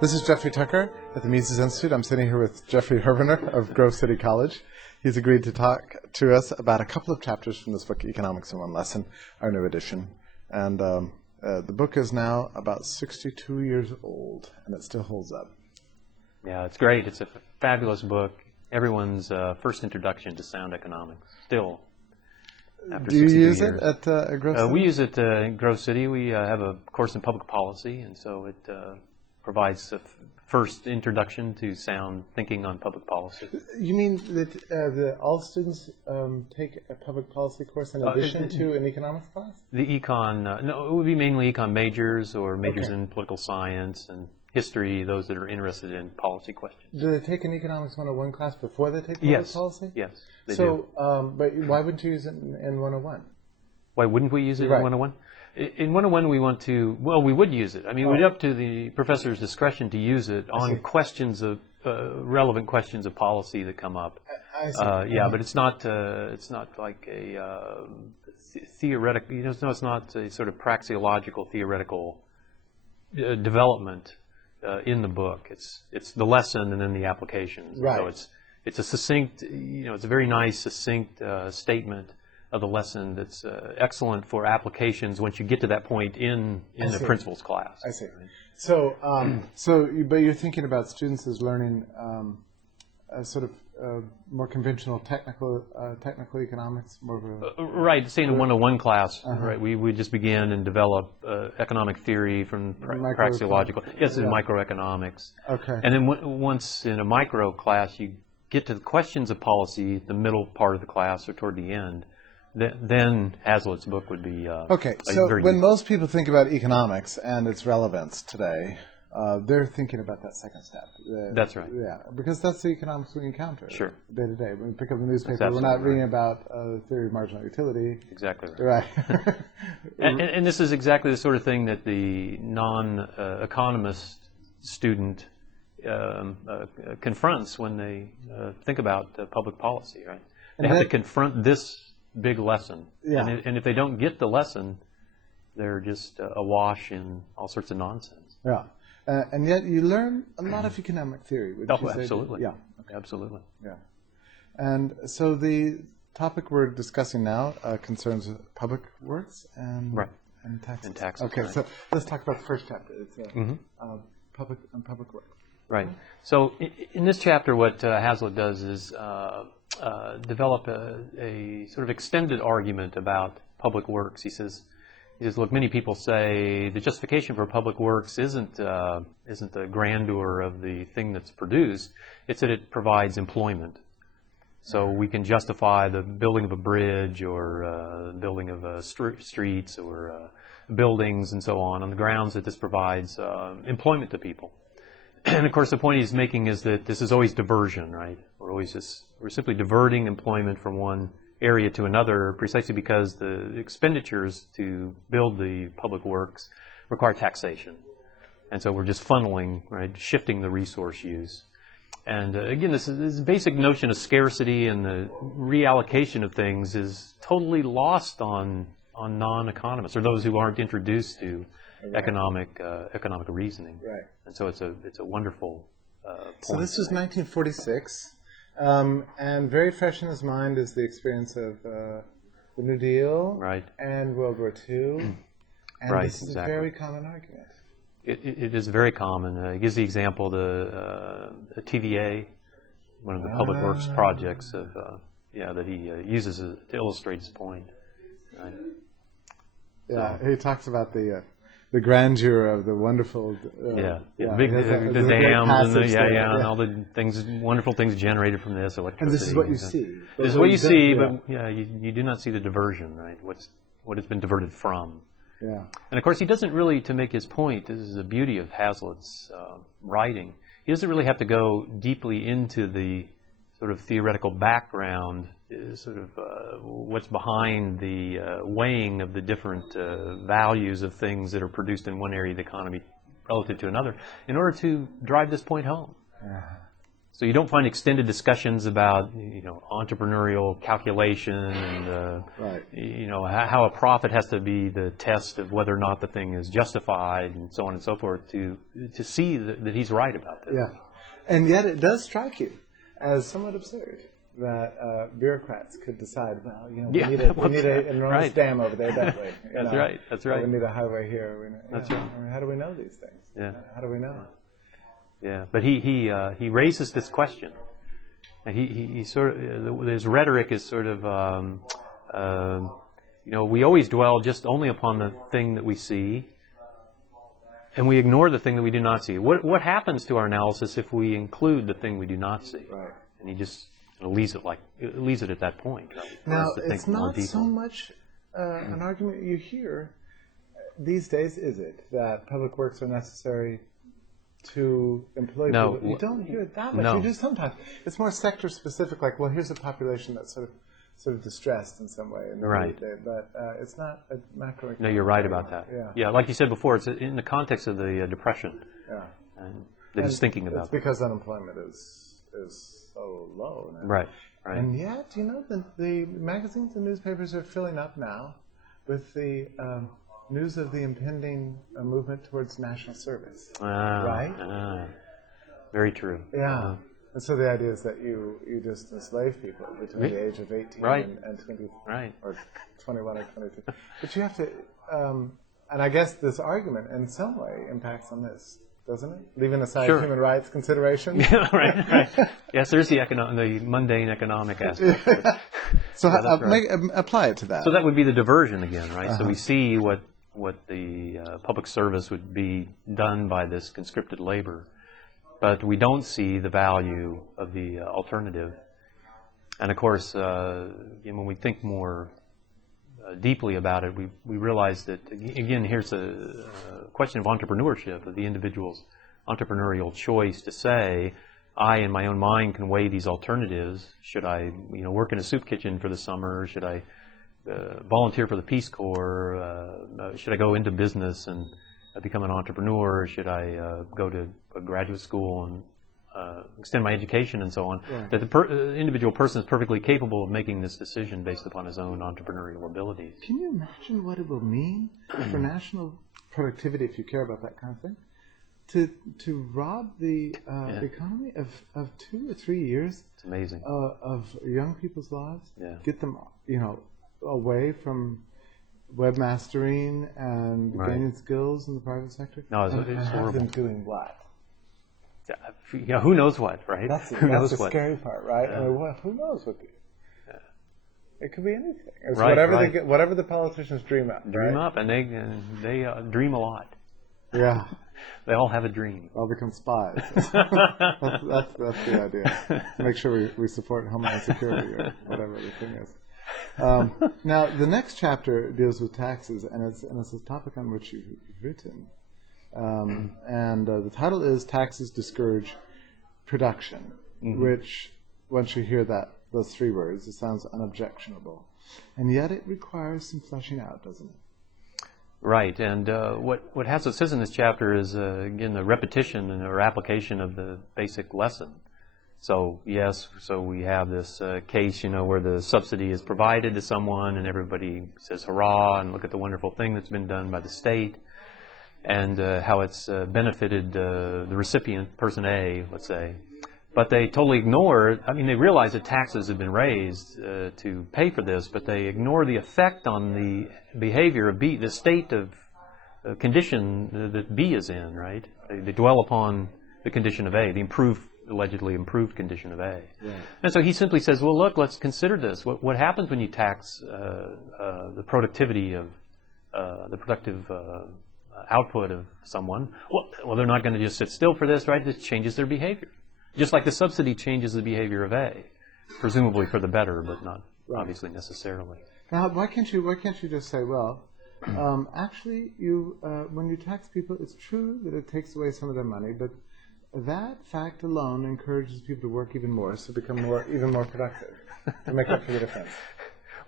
This is Jeffrey Tucker at the Mises Institute. I'm sitting here with Jeffrey Herbener of Grove City College. He's agreed to talk to us about a couple of chapters from this book, Economics in One Lesson, our new edition. And the book is now about 62 years old, and it still holds up. Yeah, it's great. It's a fabulous book. Everyone's first introduction to sound economics, still. After Do you 62 use years. it at Grove City? We use it in Grove City. We have a course in public policy, and so it provides the first introduction to sound thinking on public policy. You mean that all students take a public policy course in addition to an economics class? The no, it would be mainly econ majors or majors in political science and history, those that are interested in policy questions. Do they take an Economics 101 class before they take public policy? Yes, they do. But why wouldn't you use it in 101? Why wouldn't we use it in 101? In 101, we want to, we would use it. I mean, we're up to the professor's discretion to use it on questions of, relevant questions of policy that come up. I see. But it's not like a theoretical, it's not a sort of praxeological, theoretical development in the book. It's the lesson and then the applications. Right. So it's a succinct, it's a very nice, succinct statement of the lesson that's excellent for applications once you get to that point in the principles class. I see. So, but you're thinking about students as learning a sort of more conventional technical economics, more of a right. Say in a 101 class, right? We just begin and develop economic theory from praxeological. Yes, in microeconomics. Okay. And then once in a micro class, you get to the questions of policy, the middle part of the class or toward the end. Then Hazlitt's book would be okay. So when most people think about economics and its relevance today, they're thinking about that second step. That's right. Yeah, because that's the economics we encounter day to day. When we pick up the newspaper, we're not reading about the theory of marginal utility. Exactly right. Right. and this is exactly the sort of thing that the non-economist student confronts when they think about public policy, right? They have to confront this big lesson. Yeah. And if they don't get the lesson, they're just awash in all sorts of nonsense. Yeah. And yet you learn a lot of economic theory. Would you say? Absolutely. Yeah. Okay. Absolutely. Yeah. And so the topic we're discussing now concerns public works and taxes. And taxes. Okay, right. so let's talk about the first chapter. It's public work. Right. So in this chapter, what Hazlitt does is develop a sort of extended argument about public works. He says, look, many people say the justification for public works isn't the grandeur of the thing that's produced. It's that it provides employment. So we can justify the building of a bridge or building of streets or buildings and so on the grounds that this provides employment to people. And of course, the point he's making is that this is always diversion, right? We're simply diverting employment from one area to another, precisely because the expenditures to build the public works require taxation, and so we're just funneling, right, shifting the resource use. And again, this basic notion of scarcity and the reallocation of things is totally lost on non-economists or those who aren't introduced to economic reasoning. Right. And so it's a wonderful point. So this is 1946, and very fresh in his mind is the experience of the New Deal and World War II. And this is a very common argument. It is very common. He gives the example the TVA, one of the public works projects that he uses to illustrate his point. Right. Yeah, he talks about the grandeur of the wonderful the dams and all the things, wonderful things generated from this electricity. And this is what you see. This is what you see, but you do not see the diversion, right? What it's been diverted from. Yeah. And of course, he doesn't really, to make his point, this is the beauty of Hazlitt's writing, he doesn't really have to go deeply into the sort of theoretical background, sort of what's behind the weighing of the different values of things that are produced in one area of the economy relative to another, in order to drive this point home. So you don't find extended discussions about, entrepreneurial calculation and, how a profit has to be the test of whether or not the thing is justified and so on and so forth to see that he's right about this. Yeah. And yet it does strike you as somewhat absurd that bureaucrats could decide, we need an enormous dam over there, don't we? That's right. We need a highway here. That's right. I mean, how do we know these things? Yeah. How do we know? Yeah, but he raises this question, and he sort of his rhetoric is sort of we always dwell just only upon the thing that we see, and we ignore the thing that we do not see. What happens to our analysis if we include the thing we do not see? Right. And he just leaves it at that point. Right? Now it's not so much an argument you hear these days, is it, that public works are necessary to employ people? You don't hear it that much. No. You do sometimes. It's more sector specific, like, well, here's a population that's sort of distressed in some way. Right. But it's not a macroeconomic. No, you're right about that. Yeah, like you said before, it's in the context of the Depression. Yeah. And that he's thinking about. It's because unemployment is so low now. Right. And yet, the magazines and newspapers are filling up now with the news of the impending movement towards national service. Right? Very true. Yeah. And so the idea is that you just enslave people between the age of 18 and 20, or 21 or 22. But you have to, and I guess this argument in some way impacts on this, doesn't it? Leaving aside human rights considerations. Yeah, right. Yes, there's the mundane economic aspect. So apply it to that. So that would be the diversion again, right? So we see what the public service would be done by this conscripted labor, but we don't see the value of the alternative. And of course, when we think more deeply about it, we realize that, again, here's a question of entrepreneurship, of the individual's entrepreneurial choice to say, I, in my own mind, can weigh these alternatives. Should I, work in a soup kitchen for the summer? Should I volunteer for the Peace Corps? Should I go into business and become an entrepreneur? Should I go to a graduate school and extend my education and so on? Right. That the individual person is perfectly capable of making this decision based upon his own entrepreneurial abilities. Can you imagine what it will mean for national productivity, if you care about that kind of thing, to rob the economy of 2 or 3 years? It's amazing. Of young people's lives. Yeah. Get them, away from webmastering and gaining skills in the private sector. No, it's have horrible. them doing what? Yeah, who knows what, right? That's the scary part, right? I mean, who knows what? It could be anything. It's whatever the politicians dream up. Dream up, and they dream a lot. Yeah. They all have a dream. I'll become spies. that's the idea. Make sure we support Homeland Security or whatever the thing is. Now, the next chapter deals with taxes, and it's a topic on which you've written. And the title is Taxes Discourage Production, which, once you hear those 3 words, it sounds unobjectionable. And yet it requires some fleshing out, doesn't it? Right, and what Hazlitt says in this chapter is, again, the repetition or application of the basic lesson. So, so we have this case, where the subsidy is provided to someone and everybody says hurrah and look at the wonderful thing that's been done by the state and how it's benefited the recipient, person A, let's say. But they totally ignore, they realize that taxes have been raised to pay for this, but they ignore the effect on the behavior of B, the state of condition that B is in, right? They dwell upon the condition of A, the allegedly improved condition of A. Yeah. And so he simply says, well, look, let's consider this. What happens when you tax the productivity of the productive output of someone? Well, they're not going to just sit still for this, right? It changes their behavior. Just like the subsidy changes the behavior of A, presumably for the better, but not obviously necessarily. Now, why can't you just say, well, actually, when you tax people, it's true that it takes away some of their money, but that fact alone encourages people to work even more, so become even more productive, to make up for the difference.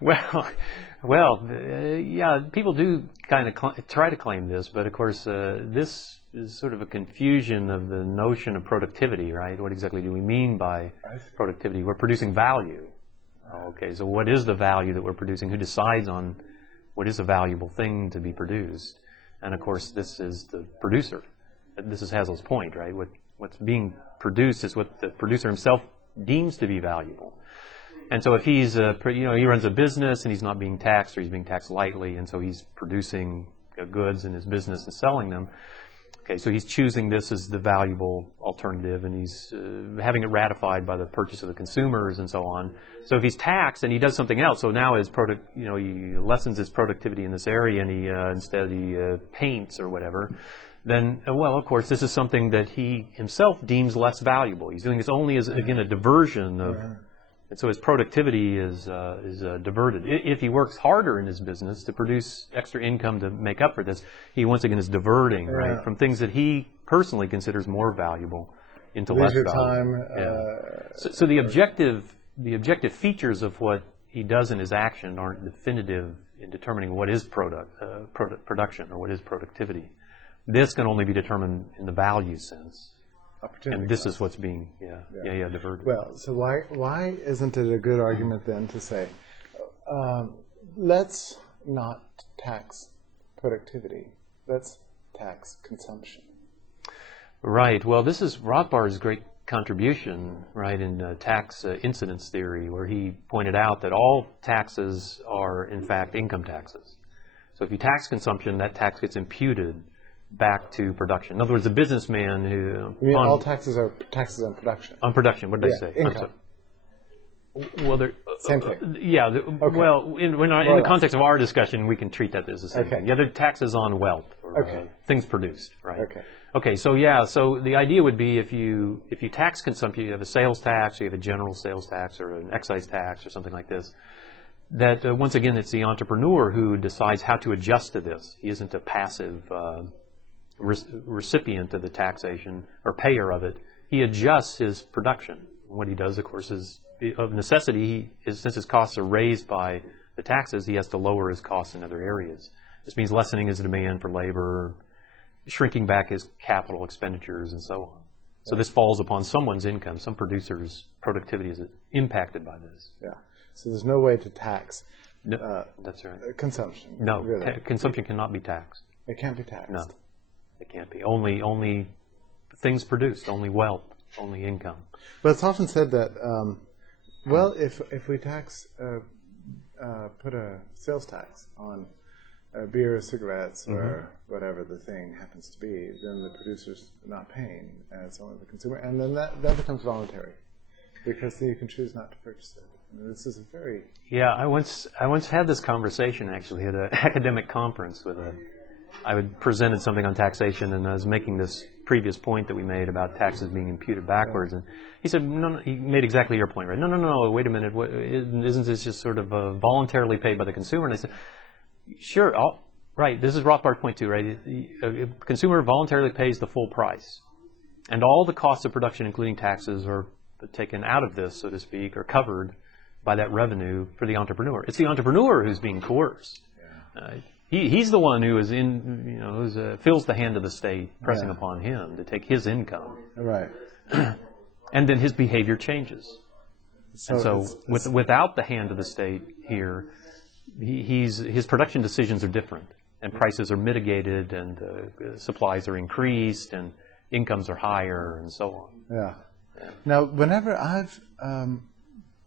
Well, yeah, people do kind of try to claim this, but of course, this sort of a confusion of the notion of productivity, right? What exactly do we mean by productivity? We're producing value. Okay, so what is the value that we're producing? Who decides on what is a valuable thing to be produced? And of course, this is the producer. This is Hazlitt's point, right? What's being produced is what the producer himself deems to be valuable. And so if he's, he runs a business and he's not being taxed, or he's being taxed lightly, and so he's producing goods in his business and selling them. Okay, so he's choosing this as the valuable alternative, and he's having it ratified by the purchase of the consumers and so on. So if he's taxed and he does something else, so now his he lessens his productivity in this area, and he instead he paints or whatever. Then, well, of course, this is something that he himself deems less valuable. He's doing this only as, again, a diversion of. And so his productivity is diverted. If he works harder in his business to produce extra income to make up for this, he once again is diverting, right, from things that he personally considers more valuable into less valuable. Time. So the objective features of what he does in his action aren't definitive in determining what is production or what is productivity. This can only be determined in the value sense. And this is what's being diverted. Well, so why isn't it a good argument then to say, let's not tax productivity, let's tax consumption? Right. Well, this is Rothbard's great contribution, right, in tax incidence theory, where he pointed out that all taxes are, in fact, income taxes. So if you tax consumption, that tax gets imputed back to production. In other words, a businessman who... You mean all taxes are taxes on production? On production. What did I say? Income. Well, same thing. Okay. Well, in the context of our discussion, we can treat that as the same thing. Yeah, they're taxes on wealth, or things produced, right? Okay. So the idea would be if you tax consumption, you have a sales tax, or you have a general sales tax, or an excise tax, or something like this. That once again, it's the entrepreneur who decides how to adjust to this. He isn't a passive recipient of the taxation or payer of it. He adjusts his production. What he does, of course, is of necessity, since his costs are raised by the taxes, he has to lower his costs in other areas. This means lessening his demand for labor, shrinking back his capital expenditures, and so on. So this falls upon someone's income. Some producer's productivity is impacted by this. Yeah. So there's no way to tax that's right. Consumption. No, really. Consumption cannot be taxed. It can't be taxed. No, it can't be. Only things produced, only wealth, only income. But it's often said that, if we tax, put a sales tax on beer or cigarettes or whatever the thing happens to be, then the producer's not paying, and it's only the consumer, and then that becomes voluntary, because then you can choose not to purchase it. This is a very... Yeah, I once had this conversation actually at an academic conference I had presented something on taxation, and I was making this previous point that we made about taxes being imputed backwards, and he said, no, he made exactly your point, right? No, wait a minute, isn't this just sort of voluntarily paid by the consumer? And I said, sure, right, this is Rothbard's point too, right? A consumer voluntarily pays the full price, and all the costs of production, including taxes, are taken out of this, so to speak, or covered by that revenue for the entrepreneur. It's the entrepreneur who's being coerced. He's the one who is fills the hand of the state, pressing upon him to take his income. Right. And then his behavior changes. So without the hand of the state here, his production decisions are different, and prices are mitigated, and supplies are increased, and incomes are higher, and so on. Yeah. Now, whenever I've...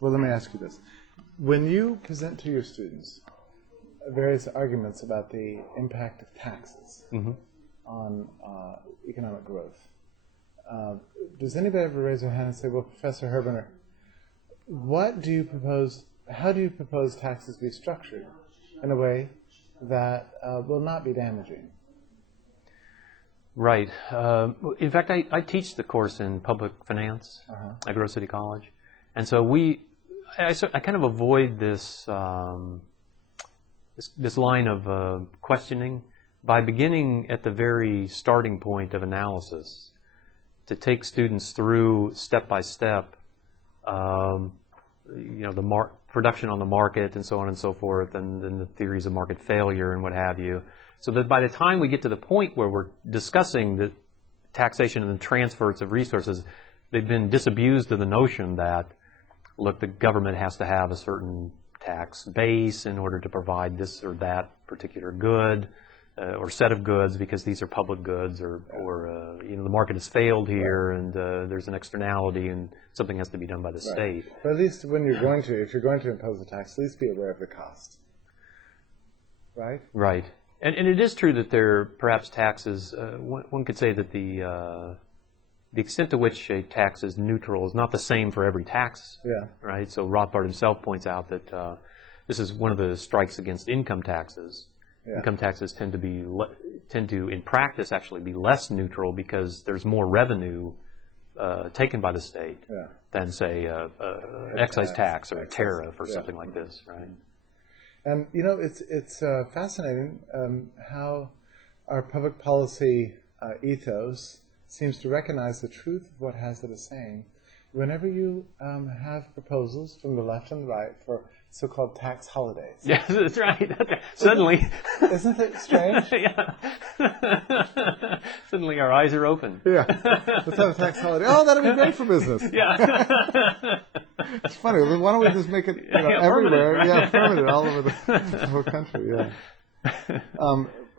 let me ask you this. When you present to your students various arguments about the impact of taxes on economic growth, does anybody ever raise their hand and say, well, Professor Herbener, how do you propose taxes be structured in a way that will not be damaging? Right. In fact, I teach the course in public finance at Grove City College. And so I kind of avoid this this line of questioning by beginning at the very starting point of analysis, to take students through step by step the production on the market and so on and so forth, and then the theories of market failure and what have you. So that by the time we get to the point where we're discussing the taxation and the transfers of resources, they've been disabused of the notion that, look, the government has to have a certain tax base in order to provide this or that particular good or set of goods, because these are public goods, or the market has failed here, and there's an externality and something has to be done by the state. But at least when you're going to, if you're going to impose a tax, at least be aware of the cost. Right? Right. And it is true that there are perhaps taxes, one could say that the extent to which a tax is neutral is not the same for every tax. Yeah. Right? So Rothbard himself points out that this is one of the strikes against income taxes. Yeah. Income taxes tend to, in practice, actually be less neutral because there's more revenue taken by the state than, say, an excise tax or a tariff or something like this, right? And it's fascinating how our public policy ethos seems to recognize the truth of what Hazlitt is saying. Whenever you have proposals from the left and the right for so-called tax holidays. Yes, that's right. Suddenly. Isn't it strange? Yeah. Suddenly our eyes are open. Yeah. Let's have a tax holiday. Oh, that'll be great for business. Yeah. It's funny. Why don't we just make it everywhere? Right? Yeah, permanent all over the whole country. Yeah.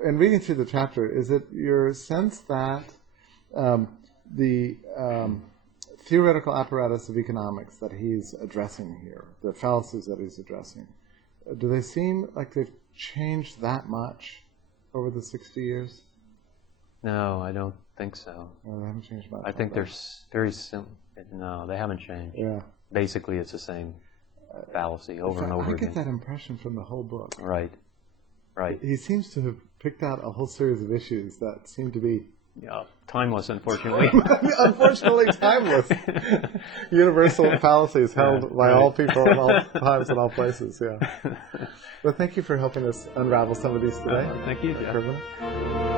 And reading through the chapter, is it your sense that the theoretical apparatus of economics that he's addressing here, the fallacies that he's addressing, do they seem like they've changed that much over the 60 years? No, I don't think so. No, they haven't changed much. I think they're very simple. No, they haven't changed. Yeah. Basically, it's the same fallacy over and over again. I get that impression from the whole book. Right. Right. He seems to have picked out a whole series of issues that seem to be timeless, unfortunately. Unfortunately, timeless. Universal fallacies held by all people in all times and all places. Yeah. Well, thank you for helping us unravel some of these today. Thank you, Jeff.